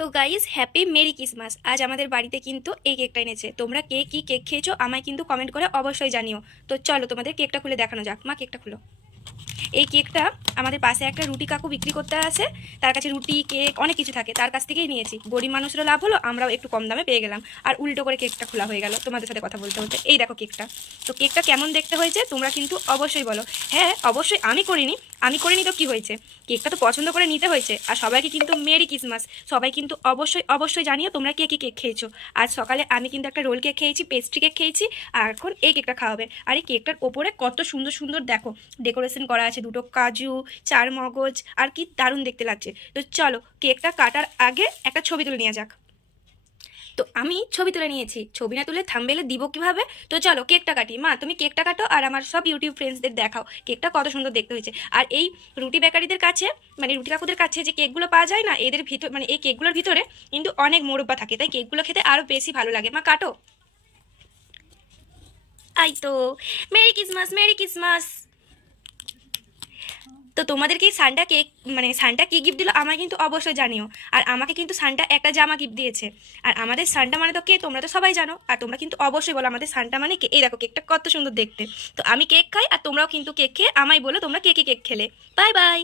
তো guys, happy merry Christmas. আজ আমাদের বাড়িতে কিন্তু এই কেকটা এনেছে। তোমরা কে কি কেক খেয়েছো আমায় কিন্তু কমেন্ট করে অবশ্যই জানিও। তো চলো তোমাদের কেকটা খুলে দেখানো যাক। মা, কেকটা খুলো। এই কেকটা আমাদের পাশে একটা রুটি কাকু বিক্রি করতে আসে, তার কাছে রুটি কেক অনেক কিছু থাকে, তার কাছ থেকেই নিয়েছি। গরিব মানুষেরও লাভ হলো, আমরাও একটু কম দামে পেয়ে গেলাম। আর উল্টো করে কেকটা খোলা হয়ে গেল তোমাদের সাথে কথা বলতে বলতে। এই দেখো কেকটা। তো কেকটা কেমন দেখতে হয়েছে তোমরা কিন্তু অবশ্যই বলো। হ্যাঁ, অবশ্যই আমি করিনি তো কি হয়েছে, কেকটা তো পছন্দ করে নিতে হয়েছে। আর সবাইকে কিন্তু মেরি ক্রিসমাস। সবাই কিন্তু অবশ্যই অবশ্যই জানিও তোমরা কে কি কেক খেয়েছো। আজ সকালে আমি কিন্তু একটা রোল কেক খেয়েছি, পেস্ট্রি কেক খেয়েছি, আর এখন এই কেকটা খাওয়াবে। আর এই কেকটার ওপরে কত সুন্দর সুন্দর দেখো ডেকোরেশন করা আছে, দুটো কাজু, চার মগজ, আর কি দারুণ দেখতে লাগছে। তো চলো কেকটা কাটার আগে একটা ছবি তুলে নেওয়া যাক। তো আমি ছবি তুলে নিয়েছি, ছবি না তুলে থাম্বনেলে দিব কিভাবে। তো চলো কেকটা কাটি। মা, তুমি কেকটা কাটো আর আমার সব ইউটিউব ফ্রেন্ডসদের দেখাও কেকটা কত সুন্দর দেখতে হয়েছে। আর এই রুটি বেকারিদের কাছে, মানে রুটি কাকুদের কাছে যে কেকগুলো পাওয়া যায় না, এদের ভিতর মানে এই কেকগুলোর ভিতরে কিন্তু অনেক মোরব্বা থাকে, তাই কেকগুলো খেতে আরো বেশি ভালো লাগে। মা, কাটো। আই তো, মেরি ক্রিসমাস, মেরি ক্রিসমাস। তো তোমাদেরকে এই সানটা কেক, মানে সানটা কি গিফট দিল আমায় কিন্তু অবশ্যই জানিও। আর আমাকে কিন্তু সানটা একটা জামা গিফট দিয়েছে। আর আমাদের সানটা মানে তো কে, তোমরা তো সবাই জানো। আর তোমরা কিন্তু অবশ্যই বলো আমাদের সানটা মানে কে। এই দেখো কেকটা কত সুন্দর দেখতে। তো আমি কেক খাই আর তোমরাও কিন্তু কেক খেয়ে আমায় বলো তোমরা কে কে কেক খেলে। Bye bye.